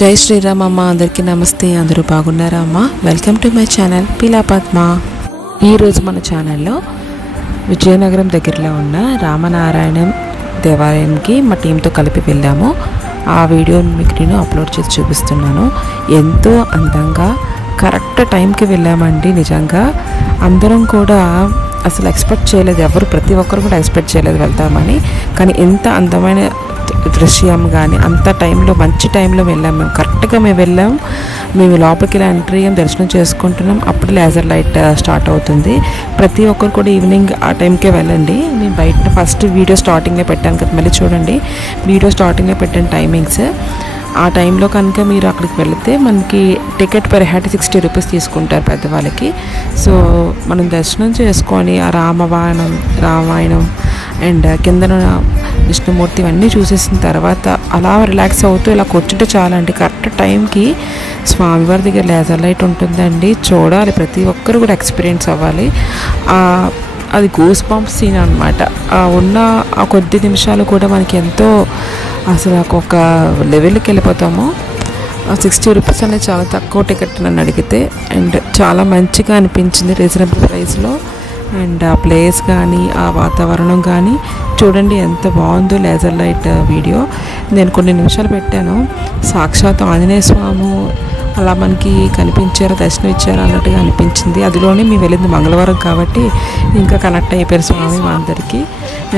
జై శ్రీరామ్ అమ్మ. అందరికీ నమస్తే. అందరూ బాగున్నారా అమ్మ? Welcome to my channel Peela Padma. ఈరోజు మన ఛానల్లో విజయనగరం దగ్గరలో ఉన్న రామనారాయణం దేవాలయంకి మా టీంతో కలిపి వెళ్ళాము. ఆ వీడియోని మీకు నేను అప్లోడ్ చేసి చూపిస్తున్నాను. ఎంతో అందంగా కరెక్ట్ టైంకి వెళ్ళామండి. నిజంగా అందరం కూడా అసలు ఎక్స్పెక్ట్ చేయలేదు, ప్రతి ఒక్కరు కూడా ఎక్స్పెక్ట్ చేయలేదు వెళ్తామని. కానీ ఎంత అందమైన దృశ్యం కానీ అంత టైంలో, మంచి టైంలో వెళ్ళాం. మేము కరెక్ట్గా వెళ్ళాం. మేము లోపలికి ఇలా ఎంట్రీ అయ్యాం, దర్శనం చేసుకుంటున్నాం. అప్పుడు లేజర్ లైట్ స్టార్ట్ అవుతుంది. ప్రతి ఒక్కరు కూడా ఈవినింగ్ ఆ టైంకే వెళ్ళండి. నేను బయట ఫస్ట్ వీడియో స్టార్టింగ్లో పెట్టాను కదా, మళ్ళీ చూడండి. వీడియో స్టార్టింగ్లో పెట్టాను టైమింగ్స్. ఆ టైంలో కనుక మీరు అక్కడికి వెళితే మనకి టికెట్ పర్ హెడ్ 60 రూపీస్ తీసుకుంటారు పెద్దవాళ్ళకి. సో మనం దర్శనం చేసుకొని ఆ రామాయణం అండ్ కిందన విష్ణుమూర్తి ఇవన్నీ చూసేసిన తర్వాత అలా రిలాక్స్ అవుతూ ఇలా కూర్చుంటే చాలండి. కరెక్ట్ టైంకి స్వామివారి దగ్గర లేజర్ లైట్ ఉంటుందండి. చూడాలి, ప్రతి ఒక్కరు కూడా ఎక్స్పీరియన్స్ అవ్వాలి. అది గూస్ బంప్స్ సీన్ అనమాట. ఉన్న ఆ కొద్ది నిమిషాలు కూడా మనకి ఎంతో అసలు ఒక లెవెల్కి వెళ్ళిపోతాము. 60 రూపీస్ అనేది చాలా తక్కువ టికెట్ నన్ను అడిగితే. అండ్ చాలా మంచిగా అనిపించింది రీజనబుల్ ప్రైస్లో. అండ్ ఆ ప్లేస్ కానీ ఆ వాతావరణం కానీ చూడండి ఎంత బాగుందో. లేజర్ లైట్ వీడియో నేను కొన్ని నిమిషాలు పెట్టాను. సాక్షాత్ ఆంజనేయ స్వామి అలా మనకి కనిపించారు, దర్శనం ఇచ్చారు అన్నట్టుగా అనిపించింది. అందులోనే మేము వెళ్ళింది మంగళవారం కాబట్టి ఇంకా కనెక్ట్ అయిపోయారు స్వామి మా అందరికీ.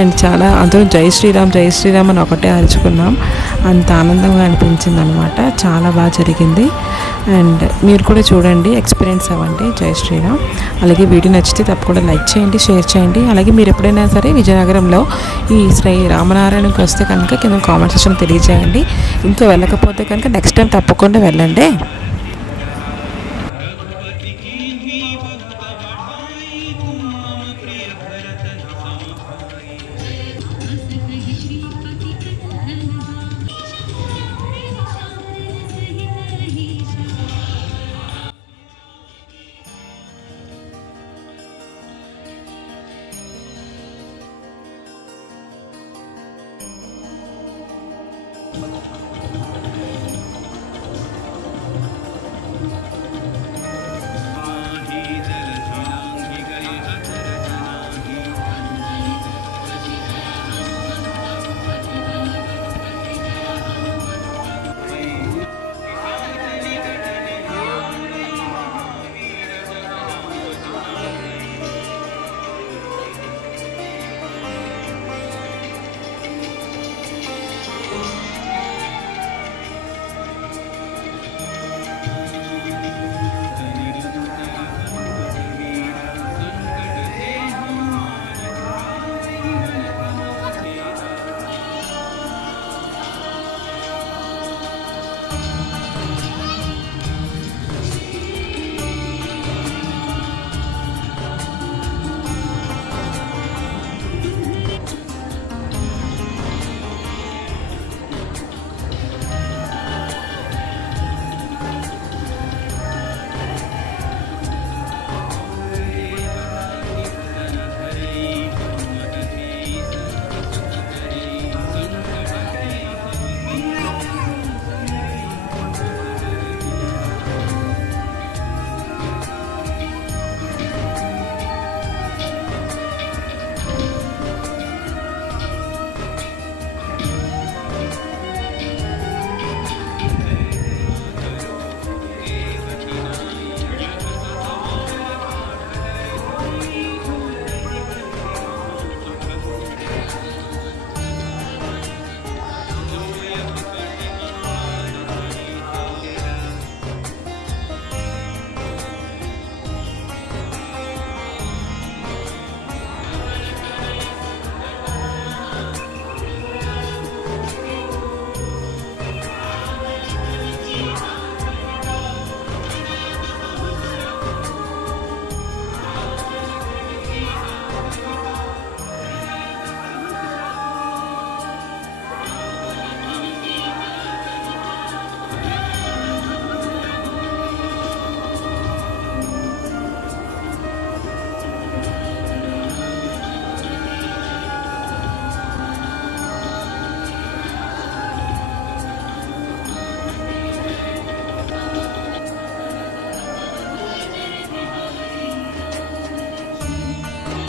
అండ్ చాలా అందరం జై శ్రీరామ్ అని ఒకటే అరుచుకున్నాం. అంత ఆనందంగా అనిపించింది అనమాట. చాలా బాగా జరిగింది. అండ్ మీరు కూడా చూడండి, ఎక్స్పీరియన్స్ అవ్వండి. జై శ్రీరామ్. అలాగే వీడియో నచ్చితే తప్పకుండా లైక్ చేయండి, షేర్ చేయండి. అలాగే మీరు ఎప్పుడైనా సరే విజయనగరంలో ఈ శ్రీ రామనారాయణకి వస్తే కనుక కింద కామెంట్ సెక్షన్ తెలియజేయండి. ఇంకా వెళ్ళకపోతే కనుక నెక్స్ట్ టైం తప్పకుండా వెళ్ళండి.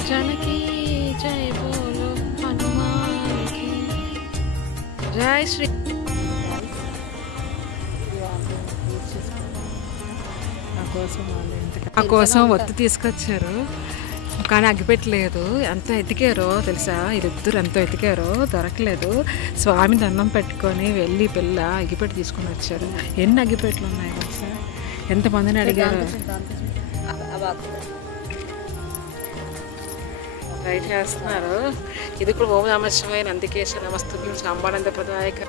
जानकी जय बोलो हनुमान की जय श्री ఆ కోసం ఒత్తి తీసుకొచ్చారు కానీ అగ్గిపెట్టలేదు. ఎంత ఎతికారో తెలుసా, వీళ్ళిద్దరు ఎంతో ఎతికారో దొరకలేదు. స్వామి దండం పెట్టుకొని వెళ్ళి పిల్ల అగ్గిపెట్టి తీసుకొని వచ్చారు. ఎన్ని అగ్గిపెట్లు ఉన్నాయి తెలుసా, ఎంతమందిని అడిగారు. ట్రై చేస్తున్నారు. ఇది కూడా ఓం నమః శివాయ నందికేశ నమస్తుభ్యం సాంబానంద ప్రదాయక.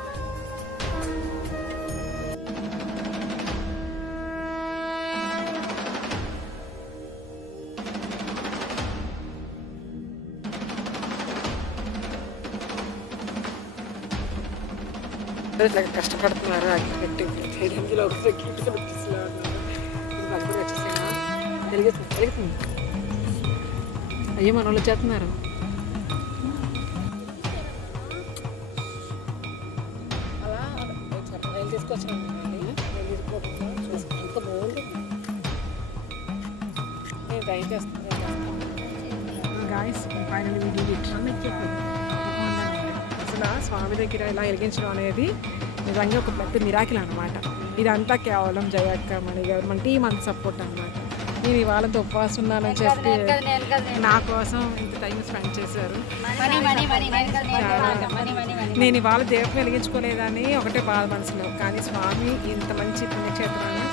కష్టపడుతున్నారు అగ్గిపెట్టి అయ్యో మన వాళ్ళు చేస్తున్నారు. అలా తీసుకొచ్చాను ఎంత బాగుంది. నేను ట్రై చేస్తాను గాయస్. ఫైనల్ వీడియో చెప్పాను. అసలు స్వామి దగ్గర ఇలా వెలిగించడం అనేది నిజంగా ఒక పెద్ద మిరాకిల్ అనమాట. ఇదంతా కేవలం జయక్క మణి గారు మన టీం అంత సపోర్ట్ అనమాట. నేను ఇవాళతో ఉపవాసం ఉన్నానని చెప్పి నా కోసం ఇంత టైం స్పెండ్ చేశారు. నేను ఇవాళ దీపం వెలిగించుకోలేదని ఒకటే బాధ మనసులో, కానీ స్వామి ఇంత మంచి పుణ్యక్షేత్రాన్ని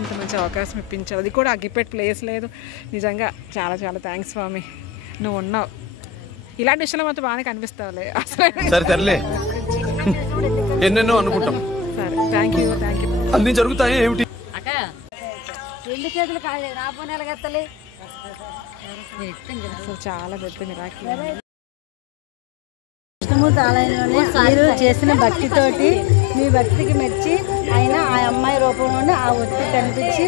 ఇంత మంచి అవకాశం ఇప్పించారు. అది కూడా అగ్గిపెట్టి ప్లేస్ లేదు. నిజంగా చాలా చాలా థ్యాంక్స్ స్వామి, నువ్వు ఉన్నావు. ఇలాంటి విషయంలో మాత్రం బాగానే కనిపిస్తావులే అసలు. సరే ఎన్నెన్నో అనుకుంటాం. సరే థ్యాంక్ యూ అన్ని జరుగుతాయి ఏమిటి రెండు చేతులు కాలేదు నా పోనీ ఎలాగెత్తలే. చాలా పెద్ద మిరాకిల్. కృష్ణమూర్తి ఆలయంలోనే మీరు చేసిన భక్తితోటి మీ భక్తికి మెచ్చి ఆయన ఆ అమ్మాయి రూపంలోనే ఆ ఒత్తి కనిపించి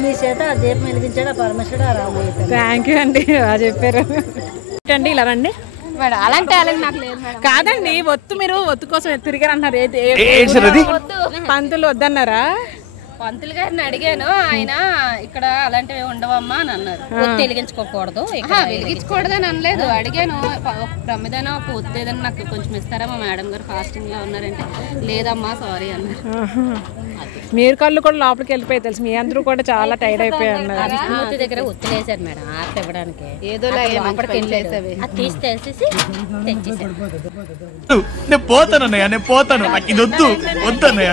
మీ చేత ఆ దీపం వెలిగించాడు ఆ పరమేశ్వరుడు ఆ రామయ్య. థ్యాంక్ యూ అండి, బాగా చెప్పారు అండి. ఇలా రండి. అలాంటి నాకు లేదు కాదండి, ఒత్తు మీరు ఒత్తు కోసం తిరిగారు అన్నారు. పంతులు వద్దన్నారా? పంతులు గారిని అడిగాను, ఆయన ఇక్కడ అలాంటివి ఉండవమ్మా అని అన్నారు. ఒత్తి వెలిగించుకోకూడదు, వెలిగించకూడదు అని అనలేదు. అడిగాను ప్రమిదైనా ఒక ఒత్తి ఏదైనా నాకు కొంచెం ఇస్తారా, మా మేడం గారు ఫాస్టింగ్ లో ఉన్నారంటే లేదమ్మా సారీ అన్నారు. మీరు కళ్ళు కూడా లోపలికి వెళ్ళిపోయి తెలుసు, మీ అందరూ కూడా చాలా టైర్డ్ అయిపోయి అన్నారు. విష్ణుమూర్తి దగ్గర ఒత్తులు వేసారు మేడం ఆర్ట్ ఇవ్వడానికి. ఏదో తీసి తెచ్చేసి తెచ్చేసారు. నేను పోతాను నాకు ఇది వద్దు వద్దన్నయ్య.